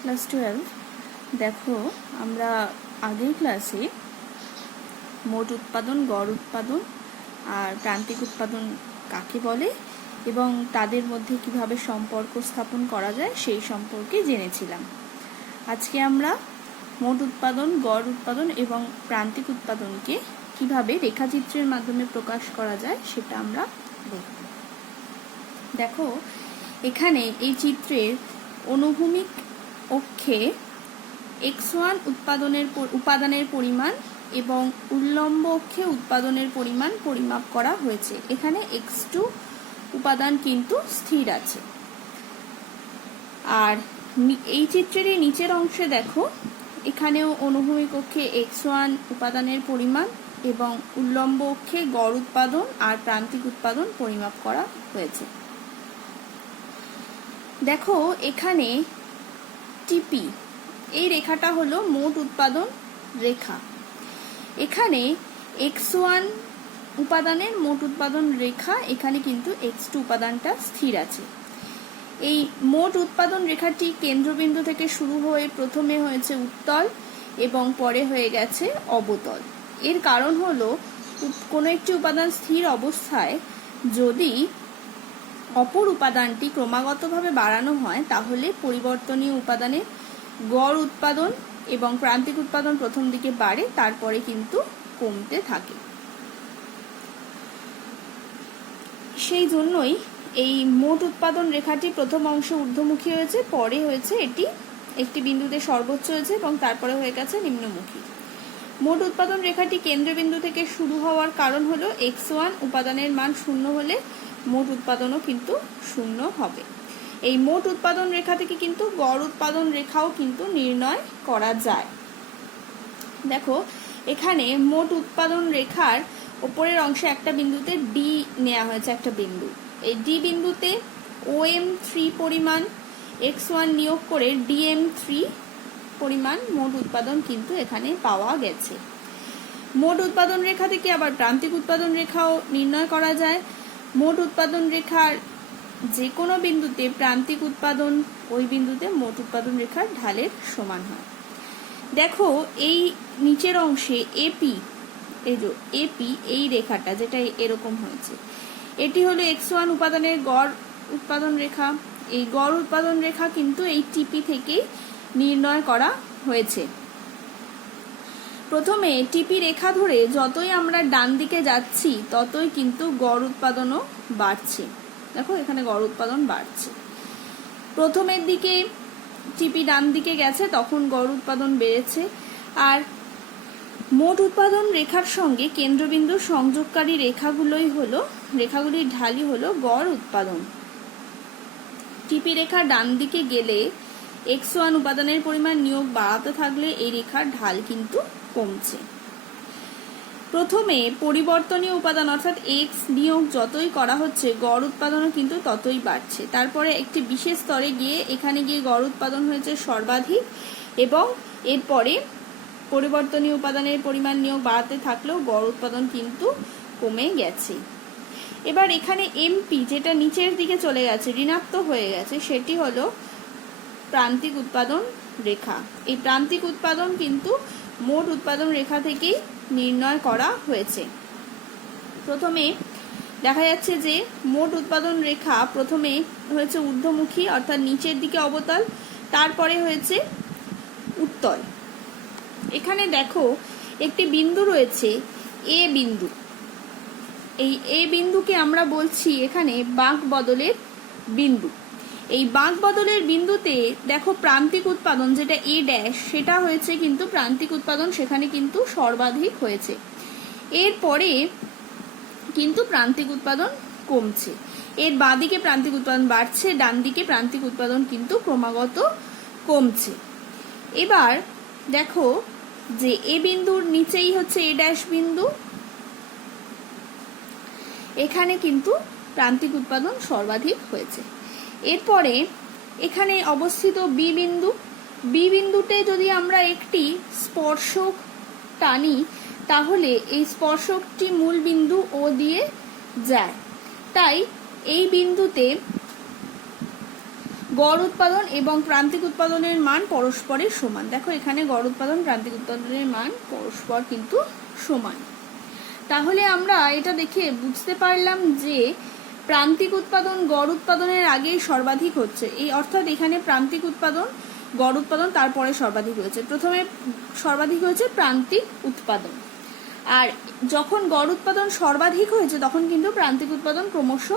Class 12। দেখো, আমরা আগের ক্লাসে মোট উৎপাদন, গড় উৎপাদন আর প্রান্তিক উৎপাদন কাকে বলে এবং তাদের মধ্যে কিভাবে সম্পর্ক স্থাপন করা যায় সেই সম্পর্কে জেনেছিলাম। আজকে আমরা মোট উৎপাদন, গড় উৎপাদন এবং প্রান্তিক উৎপাদনকে কিভাবে রেখাচিত্রের মাধ্যমে প্রকাশ করা যায় সেটা আমরা দেখব। দেখো, এখানে এই চিত্রের অনুভূমিক অক্ষে x1 উপাদানের পরিমাণ এবং উল্লম্ব অক্ষে উৎপাদনের পরিমাণ পরিমাপ করা হয়েছে। এখানে x2 উপাদান কিন্তু স্থির আছে। আর এই চিত্রের এই নিচের অংশে দেখো, এখানেও অনুভূমিক অক্ষে x1 উপাদানের পরিমাণ এবং উল্লম্ব অক্ষে গড় উৎপাদন আর প্রান্তিক উৎপাদন পরিমাপ করা হয়েছে। দেখো, এখানে টিপি এই রেখাটা হলো মোট উৎপাদন রেখা। এখানে x1 উপাদানের মোট উৎপাদন রেখা, এখানে কিন্তু x2 উপাদানটা স্থির আছে। এই মোট উৎপাদন রেখাটি কেন্দ্রবিন্দু থেকে শুরু হয়ে প্রথমে হয়েছে উত্তল এবং পরে হয়ে গেছে অবতল। এর কারণ হলো কোনো একটি উপাদান স্থির অবস্থায় যদি অপর উপাদানটি ক্রমাগতভাবে বাড়ানো হয় তাহলে পরিবর্তনীয় উপাদানের গড় উৎপাদন এবং প্রান্তিক উৎপাদন প্রথম দিকে বাড়ে, তারপরে কিন্তু কমতে থাকে। সেই জন্যই এই মোট উৎপাদন রেখাটি প্রথম অংশে ঊর্ধ্বমুখী হয়েছে, পরে হয়েছে এটি একটি বিন্দুতে সর্বোচ্চ হয়েছে এবং তারপরে হয়ে গেছে নিম্নমুখী। মোট উৎপাদন রেখাটি কেন্দ্রবিন্দু থেকে শুরু হওয়ার কারণ হলো x1 উপাদানের মান 0 হলে মোট উৎপাদনও কিন্তু 0 হবে। এই মোট উৎপাদন রেখা থেকে কিন্তু গড় উৎপাদন রেখাও কিন্তু নির্ণয় করা যায়। দেখো, এখানে মোট উৎপাদন রেখার উপরের অংশে একটা বিন্দুতে ডি নেওয়া হয়েছে, একটা বিন্দু। এই ডি বিন্দুতে OM3 পরিমাণ x1 নিয়োগ করে DM3 পরিমাণ মোট উৎপাদন কিন্তু এখানে পাওয়া গেছে। মোট উৎপাদন রেখা থেকে আবার প্রান্তিক উৎপাদন রেখাও নির্ণয় করা যায়। মোট উৎপাদন রেখার যে কোনো বিন্দুতে প্রান্তিক উৎপাদন ওই বিন্দুতে মোট উৎপাদন রেখার ঢালের সমান হয়। দেখো, এই নিচের অংশে এপি, এই রেখাটা যেটা এরকম হয়েছে, এটি হলো x1 উপাদানের গড় উৎপাদন রেখা। এই গড় উৎপাদন রেখা কিন্তু এই টিপি থেকে নির্ণয় করা হয়েছে। প্রথমে টিপি রেখা ধরে যতই আমরা ডান দিকে যাচ্ছি ততই কিন্তু গড় উৎপাদনও বাড়ছে। দেখো, এখানে গড় উৎপাদন বাড়ছে। প্রথমের দিকে টিপি ডান দিকে গেছে, তখন গড় উৎপাদন বেড়েছে। আর মোট উৎপাদন রেখার সঙ্গে কেন্দ্রবিন্দুর সংযোগকারী রেখাগুলির ঢালই হলো গড় উৎপাদন। টিপি রেখা ডান দিকে গেলে x1 উপাদানের পরিমাণ নিয়োগ বাড়াতে থাকলে এই রেখার ঢাল কিন্তু কমছে। প্রথমে পরিবর্তনীয় উপাদান অর্থাৎ x নিয়োগ যতই করা হচ্ছে গড় উৎপাদনও কিন্তু ততই বাড়ছে। তারপরে একটি বিশেষ স্তরে গিয়ে এখানে গিয়ে গড় উৎপাদন হয়েছে সর্বাধিক এবং এরপরে পরিবর্তনীয় উপাদানের পরিমাণ নিয়োগ বাড়াতে থাকলেও গড় উৎপাদন কিন্তু কমে গেছে। এবার এখানে এমপি যেটা নিচের দিকে চলে গেছে, ঋণাত্মক হয়ে গেছে, সেটি হলো প্রান্তিক উৎপাদন রেখা। এই প্রান্তিক উৎপাদন কিন্তু মোট উৎপাদন রেখা থেকেই নির্ণয় করা হয়েছে। প্রথমে দেখা যাচ্ছে যে মোট উৎপাদন রেখা প্রথমে হয়েছে ঊর্ধ্বমুখী অর্থাৎ নিচের দিকে অবতল, তারপরে হয়েছে উত্তল। এখানে দেখো, একটি বিন্দু রয়েছে এ বিন্দু। এই এ বিন্দুকে আমরা বলছি এখানে বাঁক বদলের বিন্দু। এই বাঁক বদলের বিন্দুতে দেখো প্রান্তিক উৎপাদন যেটা এ ড্যাশ, সেটা হয়েছে কিন্তু প্রান্তিক উৎপাদন সেখানে কিন্তু সর্বাধিক হয়েছে। এরপরে কিন্তু প্রান্তিক উৎপাদন কমছে। এর বাঁদিকে প্রান্তিক উৎপাদন বাড়ছে, ডান দিকে প্রান্তিক উৎপাদন কিন্তু ক্রমাগত কমছে। এবার দেখো যে এ বিন্দুর নিচেই হচ্ছে এ ড্যাশ বিন্দু, এখানে কিন্তু প্রান্তিক উৎপাদন সর্বাধিক হয়েছে। এরপরে এখানে অবস্থিত বি বিন্দুতে যদি আমরা একটি স্পর্শক টানি তাহলে এই স্পর্শকটি মূল বিন্দু ও দিয়ে যায়। তাই এই বিন্দুতে গড় উৎপাদন এবং প্রান্তিক উৎপাদনের মান পরস্পরের সমান। দেখো এখানে গড় উৎপাদন প্রান্তিক উৎপাদনের মান পরস্পর কিন্তু সমান। তাহলে আমরা এটা দেখে বুঝতে পারলাম যে প্রান্তিক উৎপাদন গড় উৎপাদনের আগেই সর্বাধিক হচ্ছে, এই অর্থাৎ এখানে প্রান্তিক উৎপাদন গড় উৎপাদন তারপরে সর্বাধিক হয়েছে। প্রথমে সর্বাধিক হয়েছে প্রান্তিক উৎপাদন, আর যখন গড় উৎপাদন সর্বাধিক হয়েছে তখন কিন্তু প্রান্তিক উৎপাদন ক্রমশ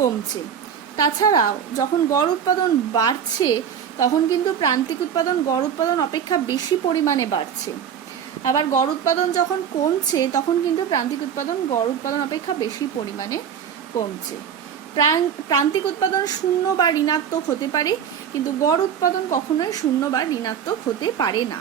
কমছে। তাছাড়াও যখন গড় উৎপাদন বাড়ছে তখন কিন্তু প্রান্তিক উৎপাদন গড় উৎপাদন অপেক্ষা বেশি পরিমাণে বাড়ছে। আবার গড় উৎপাদন যখন কমছে তখন কিন্তু প্রান্তিক উৎপাদন গড় উৎপাদন অপেক্ষা বেশি পরিমাণে কমছে। প্রান্তিক উৎপাদন শূন্য বা ঋণাত্মক হতে পারে, কিন্তু গড় উৎপাদন কখনোই শূন্য বা ঋণাত্মক হতে পারে না।